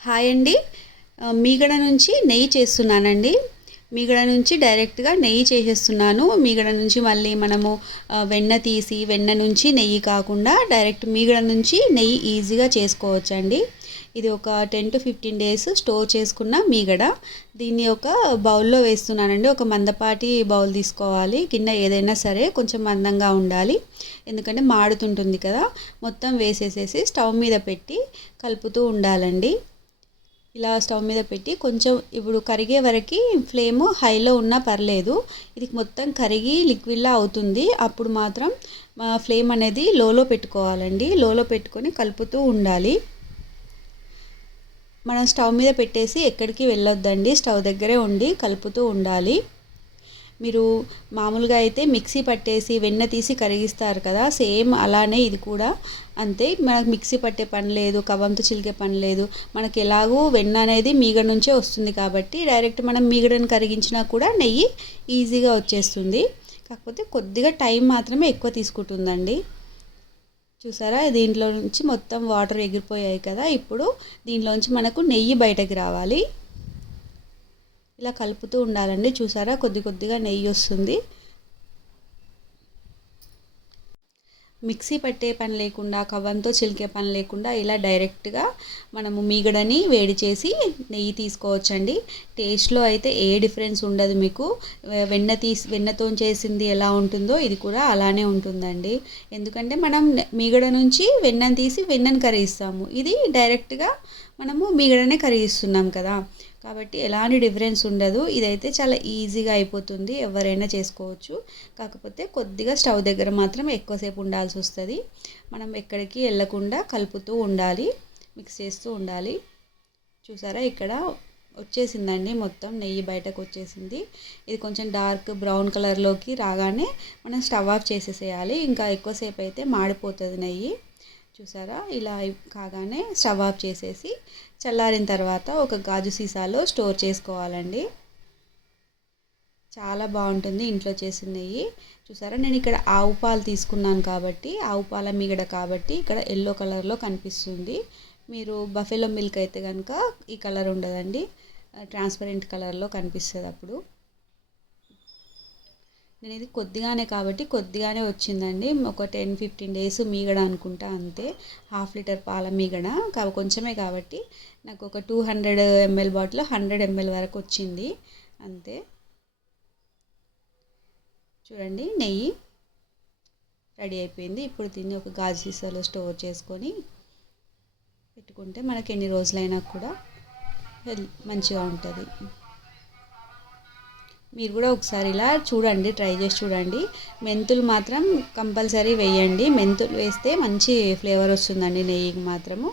Hi అండి. మీగడ నుంచి నెయ్యి చేస్తున్నానండి. మీగడ నుంచి డైరెక్ట్గా నెయ్యి చేసేస్తున్నాను. మీగడ నుంచి మళ్ళీ మనము వెన్న తీసి వెన్న నుంచి నెయ్యి కాకుండా డైరెక్ట్ మీగడ నుంచి నెయ్యి ఈజీగా చేసుకోవచ్చండి. ఇది ఒక ten to fifteen days store చేసుకున్న మీగడ. దీన్ని ఒక బౌల్లో వేస్తున్నానండి. ఒక మందపాటి బౌల్ తీసుకోవాలి. కింద ఏదైనా సరే కొంచెం మందంగా ఉండాలి. ఎందుకంటే మాడుతుంటుంది కదా. మొత్తం వేసేసేసి స్టవ్ మీద పెట్టి కలుపుతూ ఉండాలండి. ఇలా స్టవ్ మీద పెట్టి కొంచెం ఇప్పుడు కరిగే వరకు ఫ్లేమ్ హైలో ఉన్నా పర్లేదు. ఇది మొత్తం కరిగి లిక్విడ్లా అవుతుంది. అప్పుడు మాత్రం ఫ్లేమ్ అనేది లోలో పెట్టుకోవాలండి. లోలో పెట్టుకొని కలుపుతూ ఉండాలి. మనం స్టవ్ మీద పెట్టేసి ఎక్కడికి వెళ్ళొద్దండి. స్టవ్ దగ్గరే ఉండి కలుపుతూ ఉండాలి. మీరు మామూలుగా అయితే మిక్సీ పట్టేసి వెన్న తీసి కరిగిస్తారు కదా సేమ్ అలానే ఇది కూడా. అంతే మనకు మిక్సీ పట్టే పని లేదు కవ్వంతో చిలికే పని లేదు. మనకి ఎలాగూ వెన్న అనేది మీగడ నుంచే వస్తుంది కాబట్టి డైరెక్ట్ మనం మీగడని కరిగించినా కూడా నెయ్యి ఈజీగా వచ్చేస్తుంది. కాకపోతే కొద్దిగా టైం మాత్రమే ఎక్కువ తీసుకుంటుందండి. చూసారా? దీంట్లో నుంచి మొత్తం వాటర్ ఎగిరిపోయాయి కదా. ఇప్పుడు దీంట్లోంచి మనకు నెయ్యి బయటకు రావాలి. ఇలా కలుపుతూ ఉండాలండి. చూసారా? కొద్ది కొద్దిగా నెయ్యి వస్తుంది. మిక్సీ పట్టే పని లేకుండా కవ్వంతో చిలికే పని లేకుండా ఇలా డైరెక్ట్గా మనము మీగడని వేడి చేసి నెయ్యి తీసుకోవచ్చండి. టేస్ట్లో అయితే ఏ డిఫరెన్స్ ఉండదు మీకు. వెన్న తీసి వెన్నతో చేసింది ఎలా ఉంటుందో ఇది కూడా అలానే ఉంటుందండి. ఎందుకంటే మనం మీగడ నుంచి వెన్నను తీసి వెన్నను కరిగిస్తాము. ఇది డైరెక్ట్గా మనము మీగడనే కరిగిస్తున్నాం కదా. కాబట్టి ఎలాంటి డిఫరెన్స్ ఉండదు. ఇదైతే చాలా ఈజీగా అయిపోతుంది. ఎవరైనా చేసుకోవచ్చు. కాకపోతే కొద్దిగా స్టవ్ దగ్గర మాత్రం ఎక్కువసేపు ఉండాల్సి వస్తుంది. మనం ఎక్కడికి వెళ్ళకుండా కలుపుతూ ఉండాలి. మిక్స్ చేస్తూ ఉండాలి. చూసారా? ఇక్కడ వచ్చేసిందండి మొత్తం. నెయ్యి బయటకు వచ్చేసింది. ఇది కొంచెం డార్క్ బ్రౌన్ కలర్లోకి రాగానే మనం స్టవ్ ఆఫ్ చేసేసేయాలి. ఇంకా ఎక్కువసేపు అయితే మాడిపోతుంది నెయ్యి. చూసారా? ఇలా కాగానే స్టవ్ ఆఫ్ చేసేసి చల్లారిన తర్వాత ఒక గాజు సీసాలో స్టోర్ చేసుకోవాలండి. చాలా బాగుంటుంది ఇంట్లో చేసిన నెయ్యి. చూసారా? నేను ఇక్కడ ఆవు పాలు తీసుకున్నాను కాబట్టి ఆవు పాల మిగడ కాబట్టి ఇక్కడ ఎల్లో కలర్లో కనిపిస్తుంది. మీరు బఫెలో మిల్క్ అయితే కనుక ఈ కలర్ ఉండదండి. ట్రాన్స్పరెంట్ కలర్లో కనిపిస్తుంది అప్పుడు. నేను ఇది కొద్దిగానే కాబట్టి కొద్దిగానే వచ్చిందండి. ఒక టెన్ ఫిఫ్టీన్ డేస్ మీగడ అనుకుంటా అంతే. హాఫ్ లీటర్ పాల మీగడ కావ కొంచెమే కాబట్టి నాకు ఒక two hundred M L bottle hundred M L వరకు వచ్చింది. అంతే. చూడండి నెయ్యి రెడీ అయిపోయింది. ఇప్పుడు దీన్ని ఒక గాజు సీసాలో స్టోర్ చేసుకొని పెట్టుకుంటే మనకి ఎన్ని రోజులైనా కూడా హెల్త్ మంచిగా ఉంటుంది. మీరు కూడా ఒకసారి ఇలా చూడండి ట్రై చేసి చూడండి. మెంతులు మాత్రం కంపల్సరీ వేయండి. మెంతులు వేస్తే మంచి ఫ్లేవర్ వస్తుందండి నెయ్యికి మాత్రము.